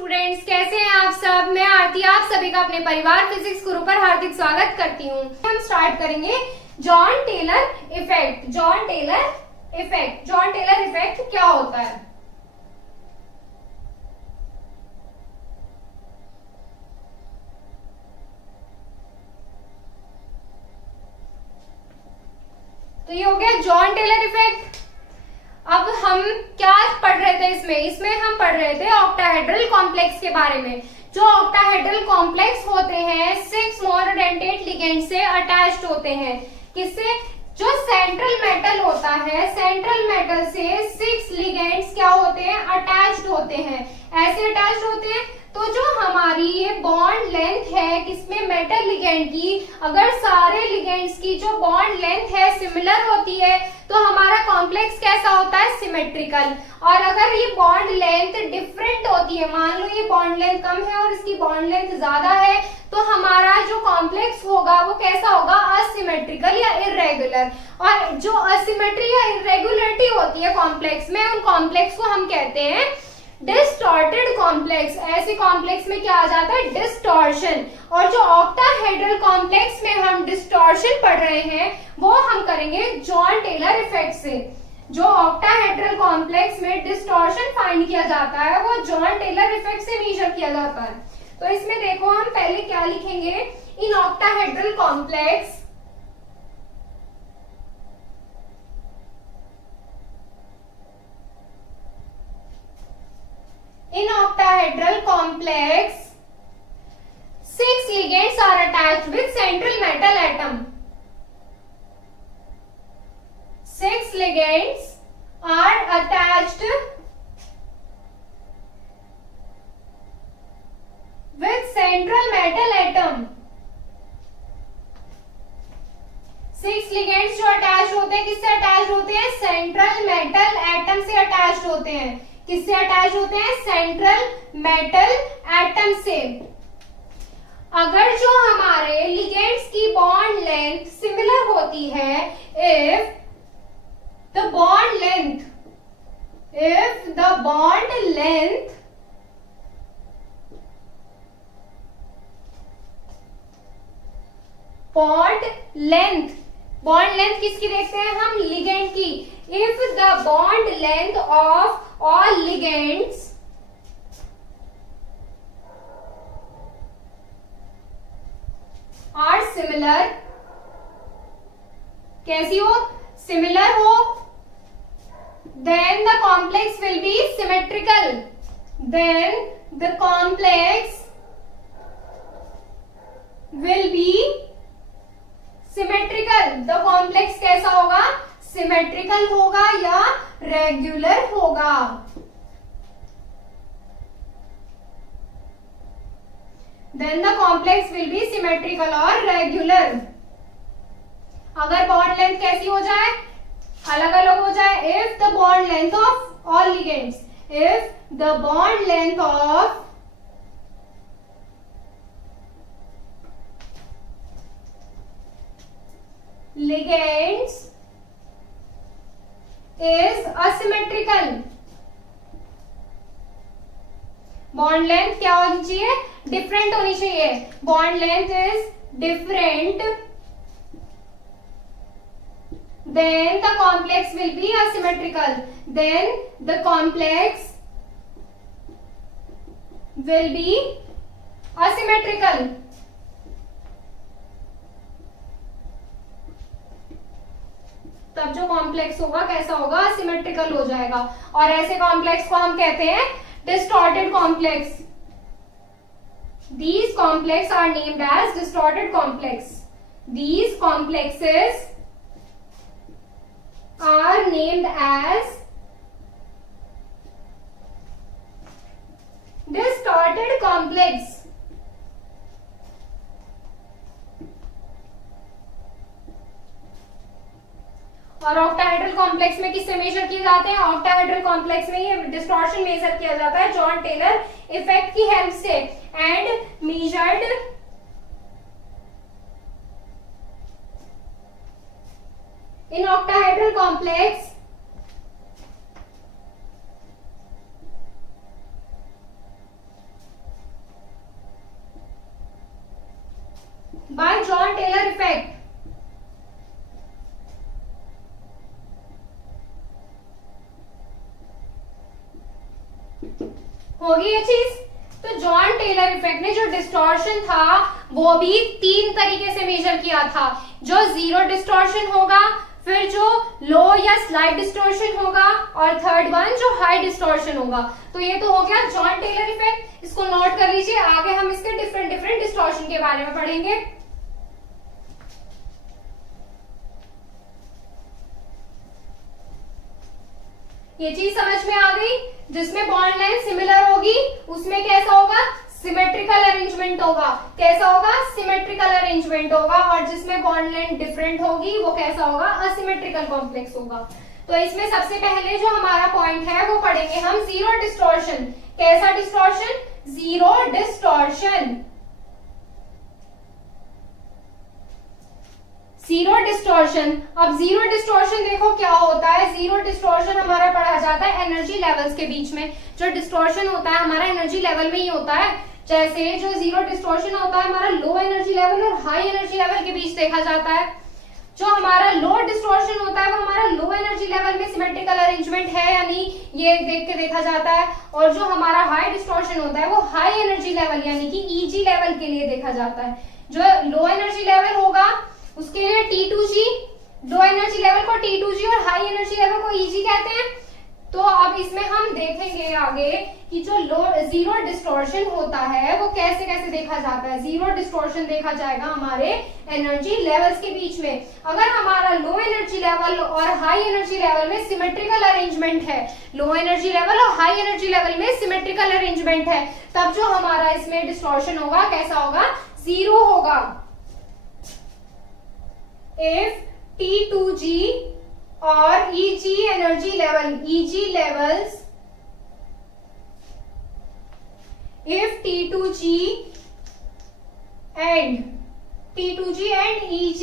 Students, कैसे हैं आप सब। मैं आरती आप सभी का अपने परिवार फिजिक्स गुरु पर हार्दिक स्वागत करती हूँ। हम स्टार्ट करेंगे Jahn Teller effect. Jahn Teller effect क्या होता है। तो ये हो गया जॉन टेलर इफेक्ट। अब हम क्या पढ़ रहे थे इसमें हम पढ़ रहे थे ऑक्टाहेड्रल कॉम्प्लेक्स के बारे में। जो ऑक्टाहेड्रल कॉम्प्लेक्स होते हैं 6 मोनोडेंटेट लिगेंड से अटैच्ड होते हैं। किससे? जो सेंट्रल मेटल होता है, सेंट्रल मेटल से 6 लिगेंड्स क्या होते हैं? अटैच्ड होते हैं। ऐसे अटैच्ड होते हैं तो जो हमारी ये बॉन्ड लेंथ है किसमें? मेटल लिगेंड की, अगर सारे लिगेंड्स की जो बॉन्ड लेंथ है सिमिलर होती है तो हमारा कॉम्प्लेक्स कैसा होता है? सिमेट्रिकल। और अगर ये बॉन्ड लेंथ डिफरेंट होती है, मान लो ये बॉन्ड लेंथ कम है और इसकी बॉन्ड लेंथ ज्यादा है, तो हमारा जो कॉम्प्लेक्स होगा वो कैसा होगा? असिमेट्रिकल या इर्रेगुलर। और जो असिमेट्री या इर्रेगुलरिटी होती है कॉम्प्लेक्स में, उन कॉम्प्लेक्स को हम कहते हैं डिस्टॉर्टेड कॉम्प्लेक्स। ऐसे कॉम्प्लेक्स में क्या आ जाता है? डिस्टॉर्शन। और जो ऑक्टाहेड्रल कॉम्प्लेक्स में हम डिस्टॉर्शन पढ़ रहे हैं वो हम करेंगे जॉन टेलर इफेक्ट से। जो ऑक्टाहेड्रल कॉम्प्लेक्स में डिस्टॉर्शन फाइंड किया जाता है वो जॉन टेलर इफेक्ट से मेजर किया जाता है। तो इसमें देखो हम पहले क्या लिखेंगे, इन octahedral complex In octahedral complex, 6 ligands are attached with central metal atom. 6 ligands are attached with central metal atom. 6 ligands जो अटैच होते हैं किससे अटैच होते हैं? सेंट्रल मेटल एटम से अटैच होते हैं। किससे अटैच होते हैं? सेंट्रल मेटल एटम से। अगर जो हमारे लिगेंड्स की बॉन्ड लेंथ सिमिलर होती है, if the bond length bond length किसकी देखते हैं हम? लिगेंड की। If the bond length of all ligands are similar, कैसी हो? सिमिलर हो, then the complex will be symmetrical. Then the complex will be symmetrical. The complex कैसा होगा? सिमेट्रिकल होगा या रेगुलर होगा। Then the complex will be symmetrical और regular. अगर बॉन्ड लेंथ कैसी हो जाए? अलग अलग हो जाए। If the bond length of all ligands, if the bond length of ligands is asymmetrical, bond length क्या होनी चाहिए? डिफरेंट होनी चाहिए। Bond length is different, then the complex will be asymmetrical. Then the complex will be asymmetrical. तब जो complex होगा कैसा होगा? सिमेट्रिकल हो जाएगा। और ऐसे कॉम्प्लेक्स को हम कहते हैं distorted complex. These complex are named as distorted complex. These complexes are named as distorted complex. और ऑक्टाहेड्रल कॉम्प्लेक्स में किससे मेजर किए जाते हैं? ऑक्टाहेड्रल कॉम्प्लेक्स में ये डिस्टॉर्शन मेजर किया जाता है जॉन टेलर इफेक्ट की हेल्प से। And measured in octahedral complex by Jahn Teller effect. होगी ये चीज। तो जॉन टेलर इफेक्ट ने जो डिस्टॉर्शन था वो भी 3 तरीके से मेजर किया था, जो जीरो डिस्टॉर्शन होगा, फिर जो लो या स्लाइट डिस्टॉर्शन होगा, और थर्ड वन जो हाई डिस्टॉर्शन होगा। तो ये तो हो गया जॉन टेलर इफेक्ट, इसको नोट कर लीजिए। आगे हम इसके डिफरेंट डिफरेंट डिस्टॉर्शन के बारे में पढ़ेंगे। ये चीज समझ में आ गई। जिसमें बॉन्ड लाइन सिमिलर होगी उसमें कैसा होगा, सिमेट्रिकल अरेंजमेंट होगा। कैसा होगा, सिमेट्रिकल अरेंजमेंट होगा। और जिसमें बॉन्ड लाइन डिफरेंट होगी वो कैसा होगा, असिमेट्रिकल कॉम्प्लेक्स होगा। तो इसमें सबसे पहले जो हमारा पॉइंट है वो पढ़ेंगे हम जीरो डिस्टॉर्शन। कैसा distortion, zero distortion. Zero distortion. अब जीरो डिस्टॉर्शन देखो क्या होता है। जीरो डिस्टॉर्शन हमारा पढ़ा जाता है एनर्जी लेवल्स के बीच में। जो डिस्टॉर्शन होता है हमारा एनर्जी लेवल में ही होता है। जैसे जो जीरो डिस्टॉर्शन होता है हमारा लो एनर्जी लेवल और हाई एनर्जी लेवल के बीच देखा जाता है। जो हमारा लो डिस्टॉर्शन होता है वो हमारा लो एनर्जी लेवल में सिमेट्रिकल अरेंजमेंट है या नहीं ये देख के देखा जाता है। और जो हमारा हाई डिस्टॉर्शन होता है वो हाई एनर्जी लेवल यानी कि ईजी लेवल के लिए देखा जाता है। जो लो एनर्जी लेवल होगा उसके लिए T2G, लो एनर्जी लेवल को T2G और हाई एनर्जी लेवल को EG कहते हैं। तो अब इसमें हम देखेंगे आगे कि जो जीरो डिस्टॉर्शन होता है वो कैसे कैसे देखा जाता है। जीरो डिस्टॉर्शन देखा जाएगा हमारे एनर्जी लेवल्स के बीच में। अगर हमारा लो एनर्जी लेवल और हाई एनर्जी लेवल में सिमेट्रिकल अरेंजमेंट है, लो एनर्जी लेवल और हाई एनर्जी लेवल में सिमेट्रिकल अरेंजमेंट है, तब जो हमारा इसमें डिस्टॉर्शन होगा कैसा होगा, जीरो होगा। If T2G or EG energy level, EG levels, if T2G and EG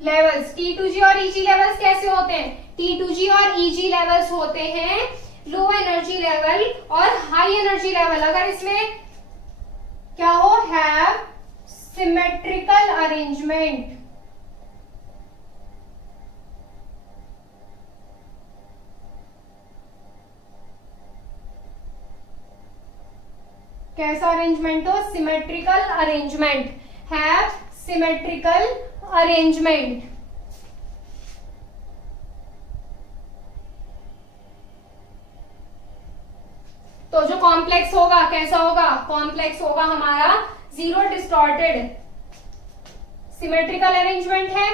levels, T2G और EG levels कैसे होते हैं, T2G और EG levels होते हैं लो एनर्जी लेवल और हाई एनर्जी लेवल। अगर इसमें क्या हो, हैव सिमेट्रिकल अरेंजमेंट। कैसा अरेंजमेंट हो, symmetrical arrangement, have symmetrical arrangement. तो जो कॉम्प्लेक्स होगा कैसा होगा, कॉम्प्लेक्स होगा हमारा जीरो डिस्टॉर्टेड। सिमेट्रिकल अरेंजमेंट है,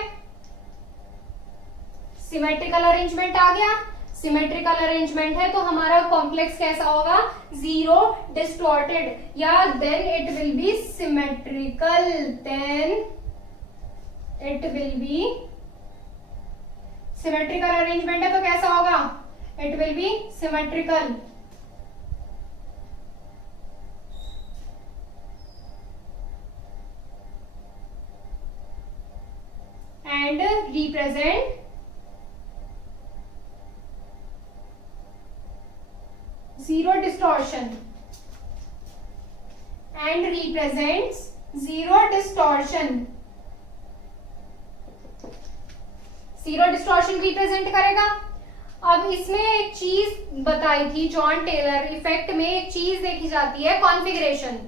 सिमेट्रिकल अरेंजमेंट आ गया। सिमेट्रिकल अरेंजमेंट है तो हमारा कॉम्प्लेक्स कैसा होगा, जीरो डिस्टॉर्टेड, या then it will be symmetrical, then it will be symmetrical arrangement है तो कैसा होगा, it will be symmetrical. And represent zero distortion and represents zero distortion। Zero distortion represent करेगा। अब इसमें एक चीज बताई थी जॉन टेलर इफेक्ट में, एक चीज देखी जाती है कॉन्फ़िगरेशन।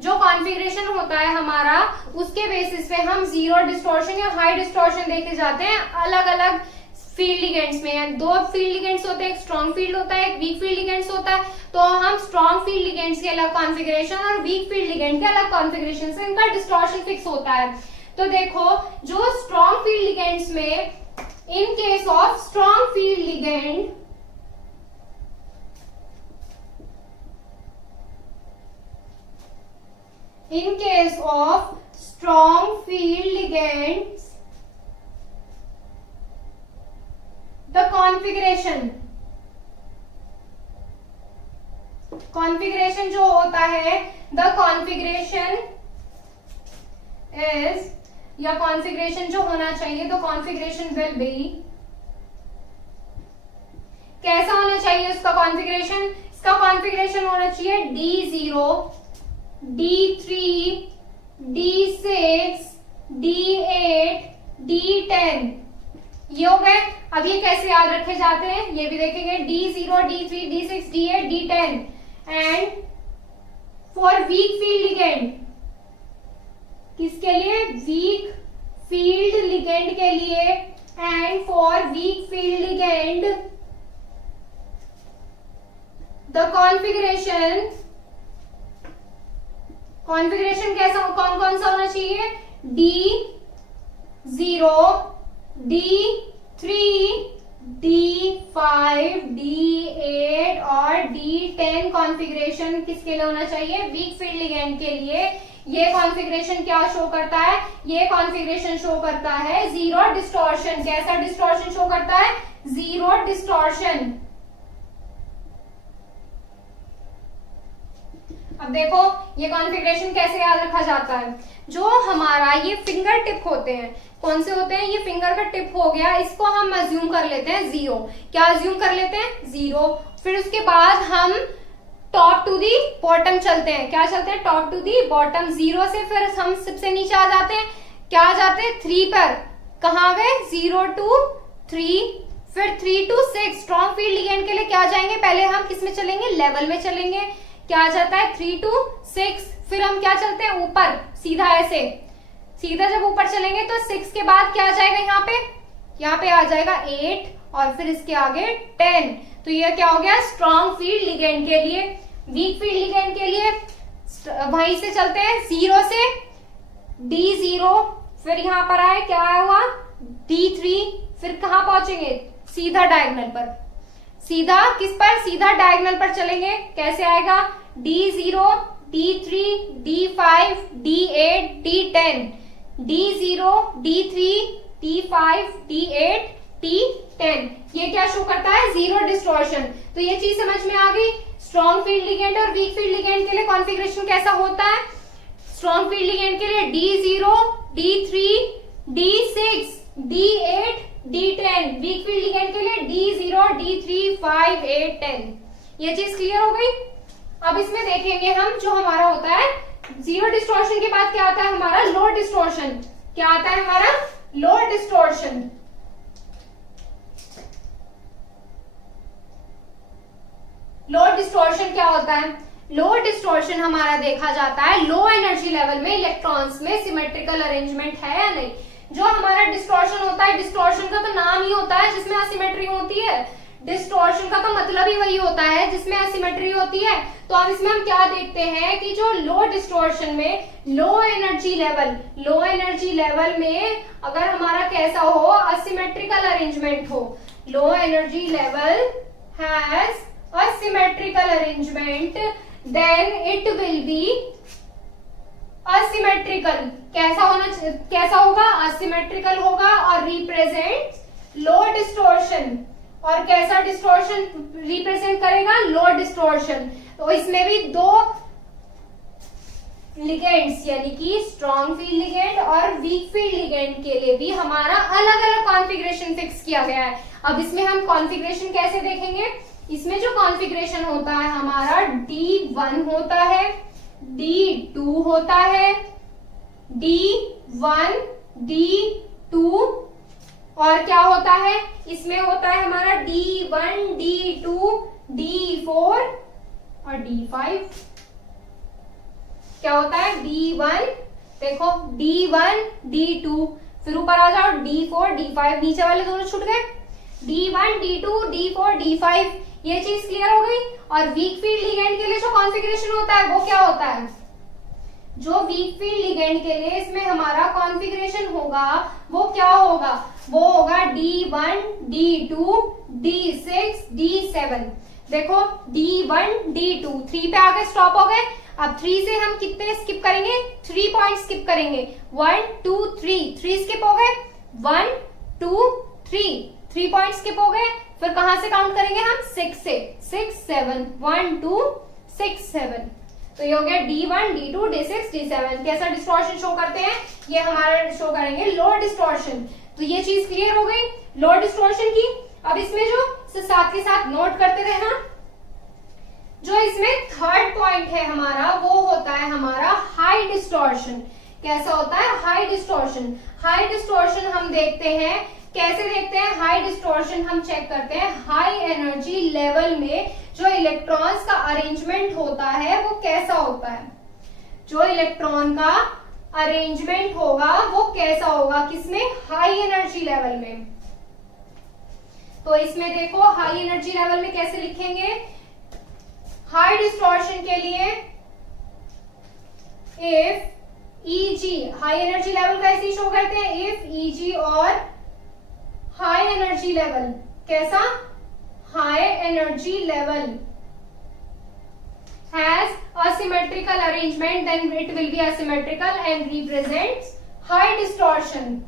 जो कॉन्फ़िगरेशन होता है हमारा उसके बेसिस पे हम जीरो डिस्टॉर्शन या हाई डिस्टॉर्शन देखे जाते हैं अलग अलग फील्ड लिगेंड्स में। दो फील्ड लिगेंड्स होते हैं, एक स्ट्रॉन्ग फील्ड होता है, एक वीक फील्ड लिगेंड्स होता है। तो हम स्ट्रॉन्ग फील्ड लिगेंड्स के अलग कॉन्फ़िगरेशन और वीक फील्ड लिगेंड के अलग कॉन्फ़िगरेशन से इनका डिस्टॉर्शन फिक्स होता है। तो देखो जो स्ट्रॉन्ग फील्ड लिगेंड्स में, in case of strong field ligand, in case of strong field ligands the configuration जो होता है, the configuration is, या configuration जो होना चाहिए तो configuration will be, कैसा होना चाहिए उसका कॉन्फ़िगरेशन, इसका कॉन्फ़िगरेशन होना चाहिए D0 D3 D6, D8, D10 ये हो गए। अब ये कैसे याद रखे जाते हैं ये भी देखेंगे, D0, D3, D6, D8, D10 and for week field ligand, किसके लिए? वीक फील्ड लिगेंड के लिए, and for week field ligand the configuration कैसा, कौन कौन सा होना चाहिए? D0, D3, D5, D8 और D10 कॉन्फ़िगरेशन किसके लिए होना चाहिए? वीक फील्ड लिगेंड के लिए। ये कॉन्फ़िगरेशन क्या शो करता है? ये कॉन्फ़िगरेशन शो करता है जीरो डिस्टॉर्शन। कैसा डिस्टॉर्शन शो करता है? Zero distortion. अब देखो ये कॉन्फ़िगरेशन कैसे याद रखा जाता है। जो हमारा ये फिंगर टिप होते हैं, कौन से होते हैं? ये फिंगर का टिप हो गया, इसको हम अज्यूम कर लेते हैं जीरो। क्या अज्यूम कर लेते हैं? जीरो। फिर उसके बाद हम टॉप टू दी बॉटम चलते हैं। क्या चलते हैं? Top to the bottom. Zero से फिर हम सबसे नीचे आ जाते हैं। क्या आ जाते हैं? 3 पर। कहाँ गए? 0 to 3, फिर 3 to 6। स्ट्रॉन्ग फील्ड लिगेंड के लिए क्या जाएंगे? पहले हम किस में चलेंगे? लेवल में चलेंगे। क्या आ जाता है? 3 to 6। फिर हम क्या चलते हैं? ऊपर, सीधा ऐसे। सीधा जब ऊपर चलेंगे तो 6 के बाद क्या आ जाएगा? यहाँ पे, यहाँ पे आ जाएगा 8 और फिर इसके आगे 10। तो ये क्या हो गया? स्ट्रॉन्ग फील्ड लिगेंड के लिए। वीक फील्ड लिगेंड के लिए वहीं से चलते हैं 0 से D0, फिर यहाँ पर आए, क्या आया हुआ? D3, फिर कहाँ पहुंचेंगे? सीधा डायगोनल पर। सीधा किस पर? सीधा डायगोनल पर चलेंगे। कैसे आएगा? D0, D3, D5, D8, D10, D0, D3, D5, D8, D10। ये क्या शो करता है? Zero distortion. तो ये चीज समझ में आ गई। स्ट्रॉन्ग फील्ड लिगेंड और वीक फील्ड लिगेंड के लिए कॉन्फ़िगरेशन कैसा होता है? स्ट्रॉन्ग फील्ड लिगेंड के लिए D0, D3, D6, D8, D10। Week field ligand के लिए D0, D3, 5, 8, 10। ये चीज क्लियर हो गई। अब इसमें देखेंगे हम, जो हमारा होता है जीरो डिस्टॉर्शन के बाद क्या आता है हमारा? लो डिस्टॉर्शन। क्या आता है हमारा? लो डिस्टॉर्शन। लो डिस्टॉर्शन क्या होता है? लो डिस्टॉर्शन हमारा देखा जाता है लो एनर्जी लेवल में इलेक्ट्रॉन्स में सिमेट्रिकल अरेंजमेंट है या नहीं। जो हमारा डिस्टॉर्शन होता है, डिस्टॉर्शन का तो नाम ही होता है जिसमें असिमेट्री होती है। डिस्टॉर्शन का तो मतलब ही वही होता है जिसमें असिमेट्री होती है। तो अब इसमें हम क्या देखते हैं कि जो लो डिस्टॉर्शन में लो एनर्जी लेवल में अगर हमारा कैसा हो? असिमेट्रिकल अरेंजमेंट हो। लो energy level has asymmetrical arrangement, then it will be asymmetrical। कैसा होगा? asymmetrical होगा और represents low distortion। और कैसा डिस्टॉर्शन रिप्रेजेंट करेगा? लो डिस्टॉर्शन। तो इसमें भी दो लिगेंड्स यानी कि स्ट्रॉन्ग फील्ड लिगेंड और वीक फील्ड लिगेंड के लिए भी हमारा अलग अलग कॉन्फ़िगरेशन फिक्स किया गया है। अब इसमें हम कॉन्फ़िगरेशन कैसे देखेंगे? इसमें जो कॉन्फ़िगरेशन होता है हमारा D1 होता है, D2 होता है, D1, D2 और क्या होता है? इसमें होता है हमारा D1, D2, D4 और D5। क्या होता है? D1, देखो D1, D2, फिर ऊपर आ जाओ D4, D5, नीचे वाले दोनों छूट गए। D1, D2, D4, D5। ये चीज क्लियर हो गई। और वीक फील्ड लिगेंड के लिए जो कॉन्फ़िगरेशन होता है वो क्या होता है? जो वीक फील्ड लिगेंड के लिए इसमें हमारा कॉन्फ़िगरेशन होगा वो क्या होगा? वो होगा D1, D2, D6, D7। देखो D1, D2, 3 पे आगे स्टॉप हो गए। अब 3 से हम कितने स्किप करेंगे? 3 पॉइंट स्किप करेंगे। 1, 2, 3 स्किप हो गए। 1, 2, 3 पॉइंट स्किप हो गए। फिर कहां से काउंट करेंगे हम? 6 से। 6, 7, 1, 2, 6, 7। तो ये हो गया D1, D2, D6, D7। कैसा डिस्टॉर्शन शो करते हैं? ये हमारा शो करेंगे लो डिस्टॉर्शन। तो ये चीज क्लियर हो गई लो डिस्टॉर्शन की। अब इसमें जो साथ के साथ नोट करते रहना, जो इसमें थर्ड पॉइंट है हमारा वो होता है हमारा हाई डिस्टॉर्शन। कैसा होता है, हाई डिस्टॉर्शन। हाई डिस्टॉर्शन हम देखते हैं, कैसे देखते हैं हाई डिस्टॉर्शन, हम चेक करते हैं हाई एनर्जी लेवल में जो इलेक्ट्रॉन्स का अरेंजमेंट होता है वो कैसा होता है, जो इलेक्ट्रॉन का अरेंजमेंट होगा वो कैसा होगा, किसमें, हाई एनर्जी लेवल में। तो इसमें देखो हाई एनर्जी लेवल में कैसे लिखेंगे, हाई डिस्टॉर्शन के लिए if Eg, high energy level कैसे शो करते हैं, इफ Eg और हाई एनर्जी लेवल, कैसा, high energy level has asymmetrical arrangement, then it will be asymmetrical and represents high distortion.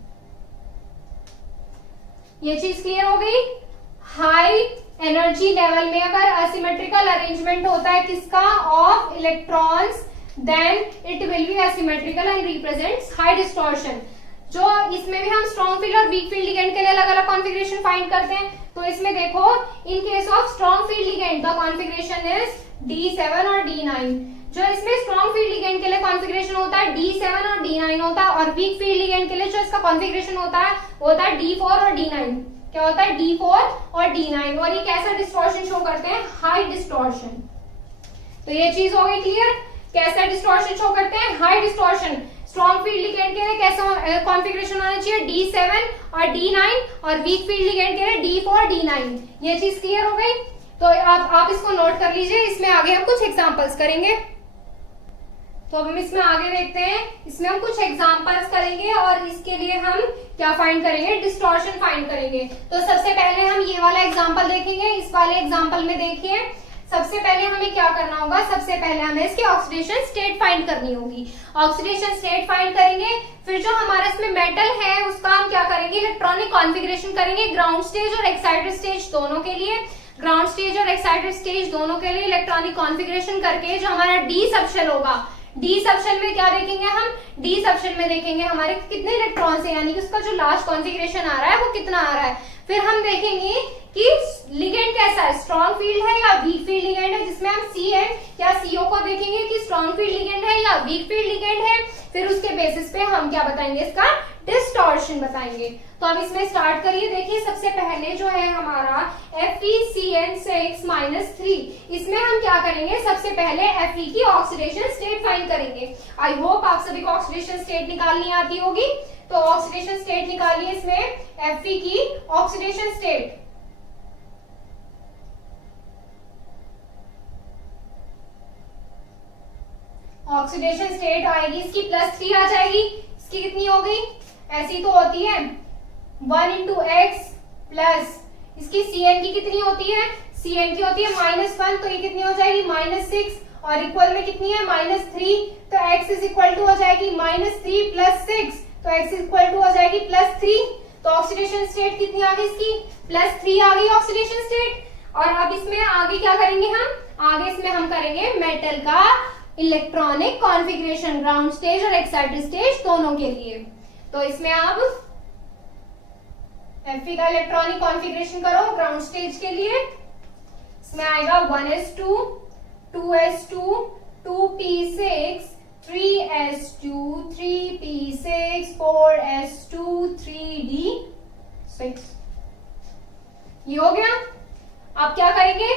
ये चीज क्लियर हो गई। हाई एनर्जी लेवल में अगर असिमेट्रिकल अरेंजमेंट होता है किसका, of electrons, then it will be asymmetrical and represents high distortion. जो इसमें भी हम स्ट्रॉन्ग फील्ड और वीक फील्ड लिगेंड के लिए अलग अलग कॉन्फ़िगरेशन फाइंड करते हैं। तो इसमें देखो in case of strong field ligand the configuration is D7 और D9। जो इसमें स्ट्रॉन्ग फील्ड लिगेंड के लिए कॉन्फ़िगरेशन होता है D7 और D9 होता है, और वीक फील्ड लिगेंड के लिए जो इसका कॉन्फ़िगरेशन होता है वो होता है D4 और D9। क्या होता है, D4 और D9। और ये कैसा डिस्टॉर्शन शो करते हैं, हाई डिस्टॉर्शन। तो ये चीज हो गई क्लियर, कैसा डिस्टॉर्शन शो करते हैं, high distortion. Strong field ligand के लिए कैसा कॉन्फ़िगरेशन होना चाहिए, D7 और D9, और वीक फील्ड लिगेंड के लिए D4 D9। ये चीज क्लियर हो गई। तो आप इसको नोट कर लीजिए, इसमें आगे हम कुछ एग्जांपल्स करेंगे। तो अब हम इसमें आगे देखते हैं, इसमें हम कुछ एग्जांपल्स करेंगे और इसके लिए हम क्या फाइंड करेंगे, डिस्टॉर्शन फाइंड करेंगे। तो सबसे पहले हम ये वाला एग्जांपल देखेंगे। इस वाले एग्जांपल में देखिए, सबसे पहले हमें क्या करना होगा, सबसे पहले हमें इसकी ऑक्सीडेशन स्टेट फाइंड करनी होगी। ऑक्सीडेशन स्टेट फाइंड करेंगे, फिर जो हमारा इसमें मेटल है उसका हम क्या करेंगे, इलेक्ट्रॉनिक कॉन्फ़िगरेशन करेंगे ग्राउंड स्टेज और एक्साइटेड स्टेज दोनों के लिए। ग्राउंड स्टेज और एक्साइटेड स्टेज दोनों के लिए इलेक्ट्रॉनिक कॉन्फ़िगरेशन करके जो हमारा डी सबशेल होगा, डी सबशेल में क्या देखेंगे हम, डी सबशेल में देखेंगे हमारे कितने इलेक्ट्रॉन्स हैं, यानी कि उसका जो लास्ट कॉन्फ़िगरेशन आ रहा है वो कितना आ रहा है। फिर हम देखेंगे कि लिगेंड कैसा है, स्ट्रॉन्ग फील्ड है या वीक फील्ड लिगेंड है, जिसमें हम सी एंड या सीओ को देखेंगे कि स्ट्रॉन्ग फील्ड लिगेंड है या वीक फील्ड लिगेंड है। फिर उसके बेसिस पे हम क्या बताएंगे, इसका डिस्टॉर्शन बताएंगे। तो अब इसमें स्टार्ट करिए। देखिए सबसे पहले जो है हमारा FeCN6-3, इसमें हम क्या करेंगे, सबसे पहले Fe की ऑक्सीडेशन स्टेट फाइंड करेंगे। आई होप आप सभी को ऑक्सीडेशन स्टेट निकालनी आती होगी। तो ऑक्सीडेशन स्टेट निकालिए इसमें, Fe की ऑक्सीडेशन स्टेट। ऑक्सीडेशन स्टेट आएगी इसकी +3 आ जाएगी। इसकी कितनी हो गई, ऐसी तो होती है 1 × x प्लस इसकी Cn की कितनी होती है, Cn की होती है -1, तो ये कितनी हो जाएगी -6, और इक्वल में कितनी है -3, तो x इज इक्वल टू हो जाएगी -3 + 6, तो x इज इक्वल टू हो जाएगी +3। तो ऑक्सीडेशन स्टेट कितनी आ गई इसकी, +3 आ गई ऑक्सीडेशन स्टेट। और अब इसमें आगे क्या करेंगे हम, आगे इसमें हम करेंगे मेटल का इलेक्ट्रॉनिक कॉन्फ़िगरेशन ग्राउंड स्टेज और एक्साइटेड स्टेज दोनों के लिए। तो इसमें आप Fe का इलेक्ट्रॉनिक कॉन्फ़िगरेशन करो ग्राउंड स्टेज के लिए। इसमें आएगा 1s2, 2s2, 2p6, 3s2, 3p6, 4s2, 3d6। ये हो गया। अब क्या करेंगे,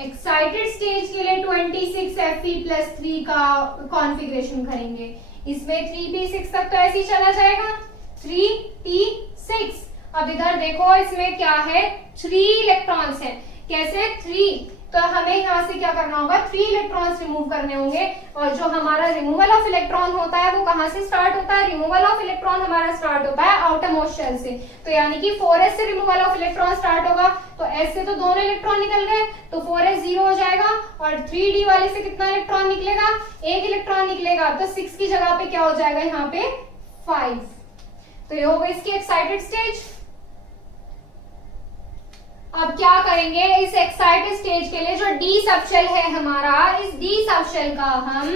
एक्साइटेड स्टेज के लिए 26 Fe + 3 का कॉन्फ़िगरेशन करेंगे। इसमें 3p6 तक तो ऐसे ही चला जाएगा, 3p6। अब इधर देखो इसमें क्या है, 3 इलेक्ट्रॉन्स हैं। कैसे 3, तो हमें यहाँ से क्या करना होगा, 3 इलेक्ट्रॉन्स रिमूव करने होंगे। और जो हमारा रिमूवल ऑफ इलेक्ट्रॉन होता है वो कहाँ से स्टार्ट होता है, रिमूवल ऑफ इलेक्ट्रॉन हमारा स्टार्ट होता है आउटर मोस्ट शेल से। तो यानी कि 4s से रिमूवल ऑफ इलेक्ट्रॉन स्टार्ट होगा, तो s से तो दोनों इलेक्ट्रॉन निकल गए, तो 4s 0 हो जाएगा। और 3d वाले से कितना इलेक्ट्रॉन निकलेगा, 1 इलेक्ट्रॉन निकलेगा, तो 6 की जगह पे क्या हो जाएगा यहाँ पे 5। तो ये होगा इसकी एक्साइटेड स्टेज। अब क्या करेंगे, इस एक्साइटेड स्टेज के लिए जो डी सबशेल है हमारा, इस डी सबशेल का हम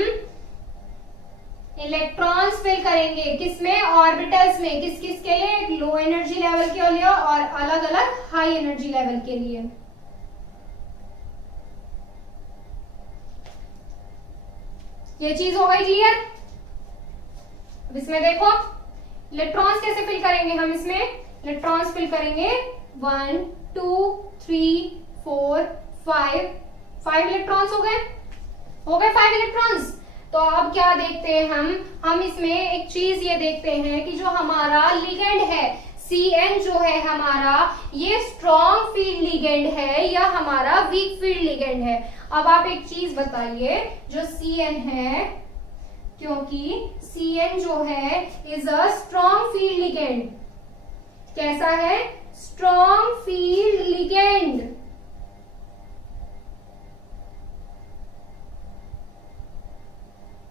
इलेक्ट्रॉन्स फिल करेंगे किसमें, ऑर्बिटल्स में। किस किस के लिए, लो एनर्जी लेवल के लिए और अलग अलग हाई एनर्जी लेवल के लिए। ये चीज हो गई क्लियर। अब इसमें देखो इलेक्ट्रॉन्स कैसे फिल करेंगे हम, इसमें इलेक्ट्रॉन्स फिल करेंगे 1 2 3 4 5 इलेक्ट्रॉन्स हो गए 5 इलेक्ट्रॉन्स। तो अब क्या देखते हैं हम इसमें एक चीज ये देखते हैं कि जो हमारा लिगेंड है Cn जो है हमारा, ये स्ट्रॉन्ग फील्ड लिगेंड है या हमारा वीक फील्ड लिगेंड है। अब आप एक चीज बताइए, जो Cn है, क्योंकि Cn जो है is a strong field ligand. कैसा है? Strong field ligand.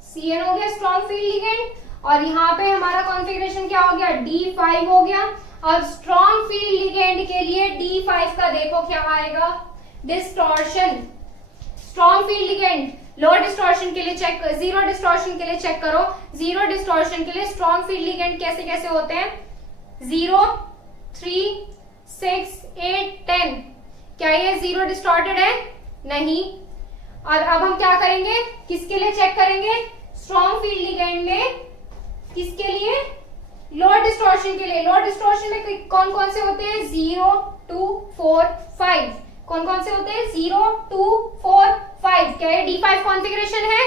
Cn हो गया स्ट्रॉन्ग फील्ड लिगेंड, और यहाँ पे हमारा कॉन्फ़िगरेशन क्या हो गया? D5 हो गया। अब स्ट्रॉन्ग फील्ड लिगेंड के लिए D5 का देखो क्या आएगा, डिस्टॉर्शन। स्ट्रॉन्ग फील्ड लिगेंड लो डिस्टॉर्शन के लिए चेक, जीरो डिस्टॉर्शन के लिए चेक करो। जीरो डिस्टॉर्शन के लिए स्ट्रॉन्ग फील्ड लिगेंड कैसे कैसे होते हैं? 0 3 6 8 10। क्या ये जीरो डिस्टॉर्टेड है? नहीं। और अब हम क्या करेंगे, किसके लिए चेक करेंगे? स्ट्रॉन्ग फील्ड लिगेंड में किसके लिए? लो डिस्टॉर्शन के लिए। लो डिस्टॉर्शन में कौन कौन से होते हैं? 0 2 4 5। कौन कौन से होते हैं? 0 2 4 5। क्या ये D5 कॉन्फ़िगरेशन है?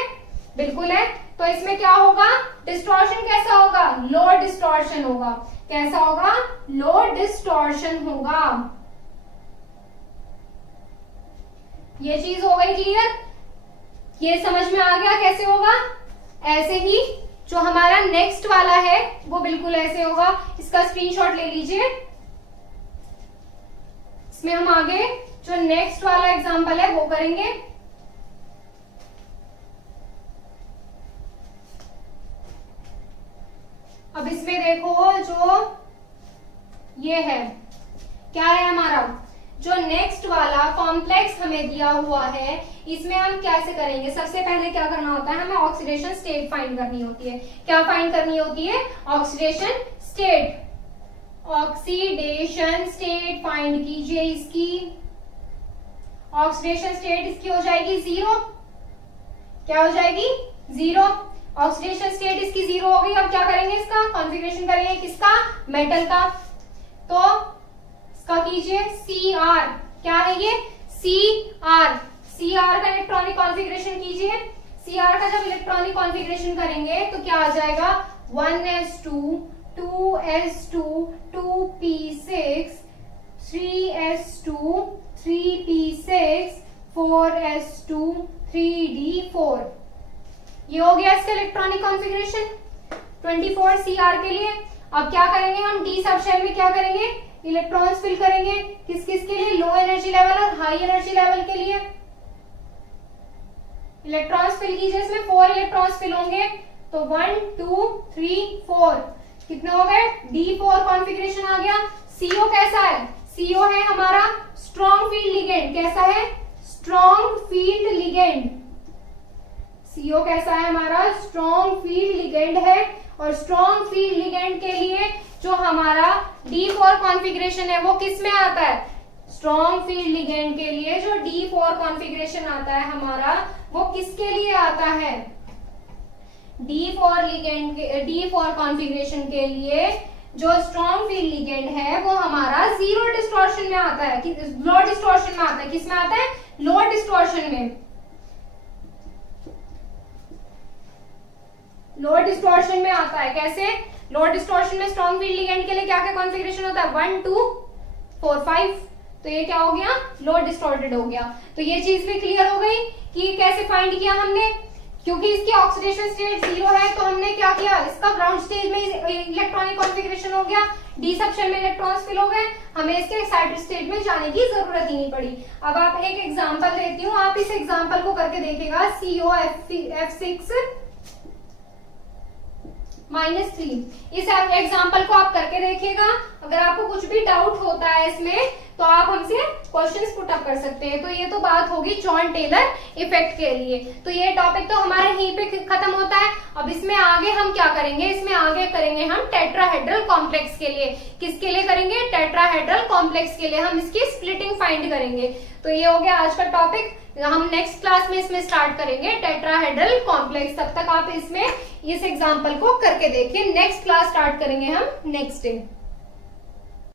बिल्कुल है। तो इसमें क्या होगा? डिस्टॉर्शन कैसा होगा? लो डिस्टॉर्शन होगा। कैसा होगा? लो डिस्टॉर्शन होगा। ये चीज हो गई क्लियर? ये समझ में आ गया कैसे होगा? ऐसे ही जो हमारा नेक्स्ट वाला है वो बिल्कुल ऐसे होगा। इसका स्क्रीनशॉट ले लीजिए। इसमें हम आगे जो नेक्स्ट वाला एग्जांपल है वो करेंगे। अब इसमें देखो जो ये है, क्या है हमारा जो नेक्स्ट वाला कॉम्प्लेक्स हमें दिया हुआ है, इसमें हम कैसे करेंगे? सबसे पहले क्या करना होता है? हमें ऑक्सीडेशन स्टेट फाइंड करनी होती है। क्या फाइंड करनी होती है? Oxidation state. Oxidation state find कीजिए इसकी। ऑक्सीडेशन स्टेट इसकी हो जाएगी 0। क्या हो जाएगी? 0। ऑक्सीडेशन स्टेट इसकी 0 हो गई। अब क्या करेंगे? इसका कॉन्फ़िगरेशन करेंगे। किसका? मेटल का। तो इसका कीजिए Cr। क्या है ये? Cr। Cr का इलेक्ट्रॉनिक कॉन्फ़िगरेशन कीजिए। Cr का जब इलेक्ट्रॉनिक कॉन्फ़िगरेशन करेंगे तो क्या आ जाएगा? 1s2 2s2 2p6 3s2 3p6 4s2 3d4। ये हो गया इसका इलेक्ट्रॉनिक कॉन्फ़िगरेशन 24 Cr के लिए। अब क्या करेंगे हम? डी सब शेल में क्या करेंगे? इलेक्ट्रॉन्स फिल करेंगे। किस किस के लिए? लो एनर्जी लेवल और हाई एनर्जी लेवल के लिए। इलेक्ट्रॉन्स फिल कीजिए। इसमें 4 इलेक्ट्रॉन्स फिल होंगे। तो 1 2 3 4 कितने हो गए? D4 कॉन्फ़िगरेशन आ गया। CO कैसा है? CO है हमारा स्ट्रॉन्ग फील्ड लिगेंड। कैसा है? Strong field ligand. CO कैसा है हमारा? स्ट्रॉन्ग फील्ड लिगेंड है। और स्ट्रॉन्ग फील्ड लिगेंड के लिए जो हमारा D4 कॉन्फ़िगरेशन है वो किस में आता है? स्ट्रॉन्ग फील्ड लिगेंड के लिए जो D4 कॉन्फ़िगरेशन आता है हमारा, वो किसके लिए आता है? D4 लिगेंड के, D4 कॉन्फ़िगरेशन के लिए जो स्ट्रॉन्ग फील्ड लिगेंड है वो हमारा जीरो डिस्टॉर्शन में आता है, लो डिस्टॉर्शन में आता है। किस में आता है? लो डिस्टॉर्शन में। लो डिस्टॉर्शन में आता है। कैसे? लो डिस्टॉर्शन में स्ट्रॉन्ग फील्ड लिगेंड के लिए क्या क्या कॉन्फ़िगरेशन होता है? 1 2 4 5। तो ये क्या हो गया? लो डिस्टॉर्टेड हो गया। तो ये चीज भी क्लियर हो गई कि कैसे फाइंड किया हमने। क्योंकि इसकी ऑक्सीडेशन स्टेट 0 है तो हमने क्या किया? इसका ग्राउंड स्टेज में इलेक्ट्रॉनिक कॉन्फ़िगरेशन हो गया। डी सेक्शन में इलेक्ट्रॉन्स फिल हो गए। हमें इसके एक्साइटेड स्टेट में जाने की जरूरत ही नहीं पड़ी। अब आप एक एग्जांपल देती हूँ, आप इस एग्जांपल को करके देखिएगा। COF6 -3। इस एग्जांपल को आप करके देखिएगा। अगर आपको कुछ भी डाउट होता है इसमें तो आप हमसे क्वेश्चंस पुट अप कर सकते हैं। तो ये तो बात होगी जॉन टेलर इफेक्ट के लिए। तो ये टॉपिक तो हमारे यहीं पे खत्म होता है। अब इसमें आगे हम क्या करेंगे? इसमें आगे करेंगे हम टेट्राहेड्रल कॉम्प्लेक्स के लिए। किसके लिए करेंगे? टेट्राहेड्रल कॉम्प्लेक्स के लिए हम इसकी स्प्लिटिंग फाइंड करेंगे। तो ये हो गया आज का टॉपिक। हम नेक्स्ट क्लास में इसमें स्टार्ट करेंगे टेट्राहेड्रल कॉम्प्लेक्स। तब तक आप इसमें इस एग्जांपल को करके देखिए। नेक्स्ट क्लास स्टार्ट करेंगे हम नेक्स्ट डे।